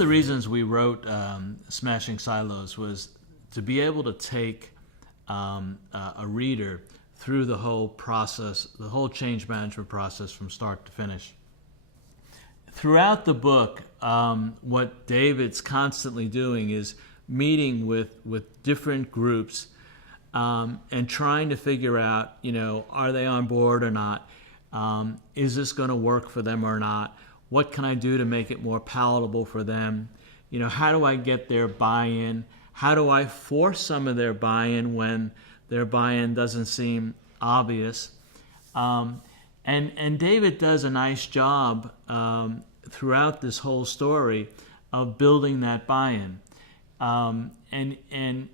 of the reasons we wrote Smashing Silos was to be able to take a reader through the whole process, the whole change management process from start to finish. Throughout the book, what David's constantly doing is meeting with different groups and trying to figure out, are they on board or not? Is this going to work for them or not? What can I do to make it more palatable for them? How do I get their buy-in? How do I force some of their buy-in when their buy-in doesn't seem obvious? And David does a nice job throughout this whole story of building that buy-in. And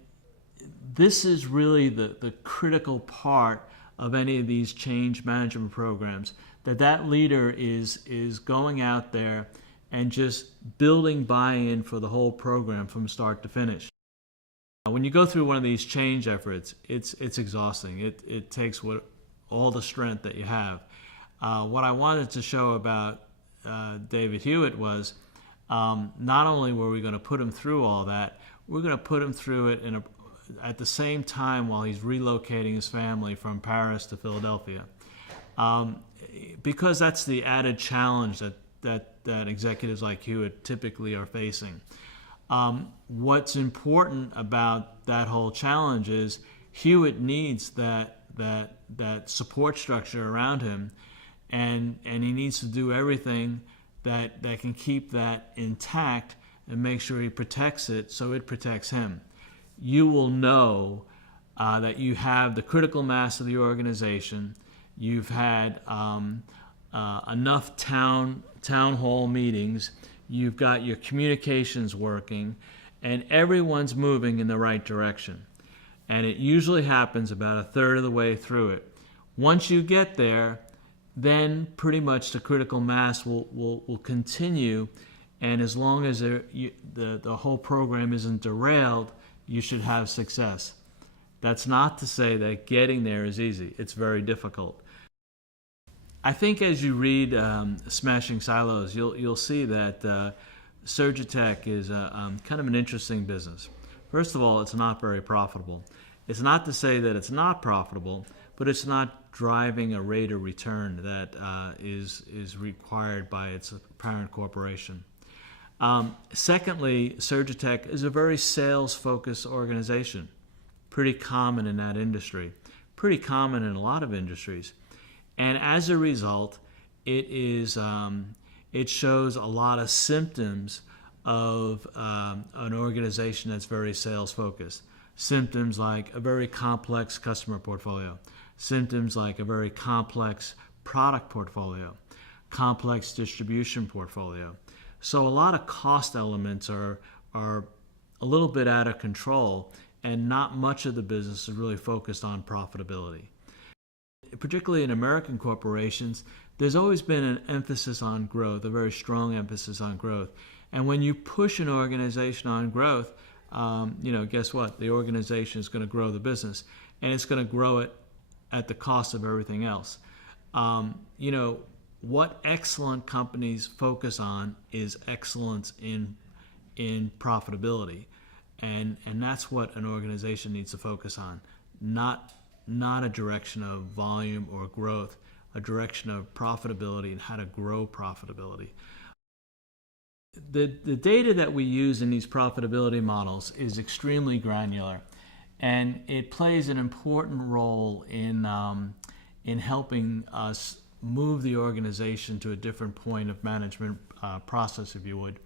this is really the critical part of any of these change management programs, that leader is going out there and just building buy-in for the whole program from start to finish. When you go through one of these change efforts, it's exhausting. It takes all the strength that you have. What I wanted to show about David Hewitt was not only were we going to put him through all that, we're going to put him through it at the same time while he's relocating his family from Paris to Philadelphia. Because that's the added challenge that executives like Hewitt typically are facing. What's important about that whole challenge is Hewitt needs that support structure around him, and he needs to do everything that can keep that intact and make sure he protects it so it protects him. You will know that you have the critical mass of the organization. You've had enough town hall meetings. You've got your communications working, and everyone's moving in the right direction. And it usually happens about a third of the way through it. Once you get there, then pretty much the critical mass will continue, and as long as the whole program isn't derailed, you should have success. That's not to say that getting there is easy. It's very difficult. I think as you read Smashing Silos, you'll see that Surgitech is kind of an interesting business. First of all, it's not very profitable. It's not to say that it's not profitable, but it's not driving a rate of return that is required by its parent corporation. Secondly, Surgitech is a very sales-focused organization. Pretty common in that industry. Pretty common in a lot of industries. And as a result, it shows a lot of symptoms of an organization that's very sales-focused. Symptoms like a very complex customer portfolio. Symptoms like a very complex product portfolio. Complex distribution portfolio. So a lot of cost elements are a little bit out of control, and not much of the business is really focused on profitability. Particularly in American corporations, there's always been an emphasis on growth, a very strong emphasis on growth. And when you push an organization on growth, guess what? The organization is going to grow the business, and it's going to grow it at the cost of everything else. What excellent companies focus on is excellence in profitability, and that's what an organization needs to focus on, not a direction of volume or growth, a direction of profitability and how to grow profitability. The data that we use in these profitability models is extremely granular, and it plays an important role in helping us move the organization to a different point of management process, if you would.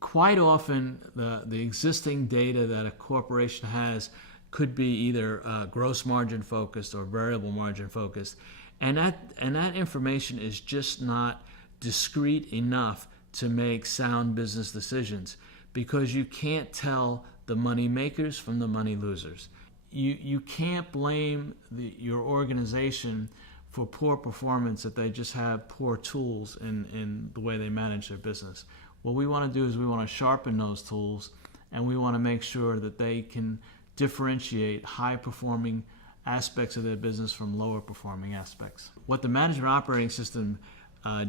Quite often, the existing data that a corporation has could be either gross margin focused or variable margin focused, and that information is just not discrete enough to make sound business decisions, because you can't tell the money makers from the money losers. You can't blame your organization for poor performance if they just have poor tools in the way they manage their business. What we want to do is we want to sharpen those tools, and we want to make sure that they can differentiate high-performing aspects of their business from lower-performing aspects. What the management operating system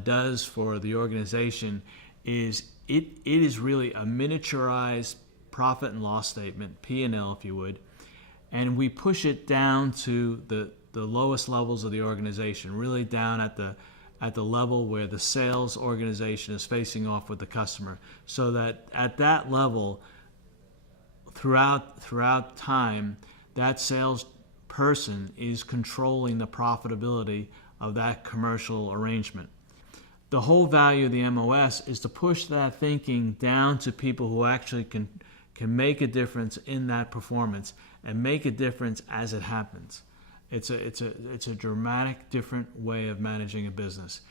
does for the organization is it is really a miniaturized profit and loss statement, P&L if you would, and we push it down to the lowest levels of the organization, really down at the level where the sales organization is facing off with the customer, so that at that level, throughout time, that sales person is controlling the profitability of that commercial arrangement. The whole value of the MOS is to push that thinking down to people who actually can make a difference in that performance and make a difference as it happens. It's a dramatic different way of managing a business.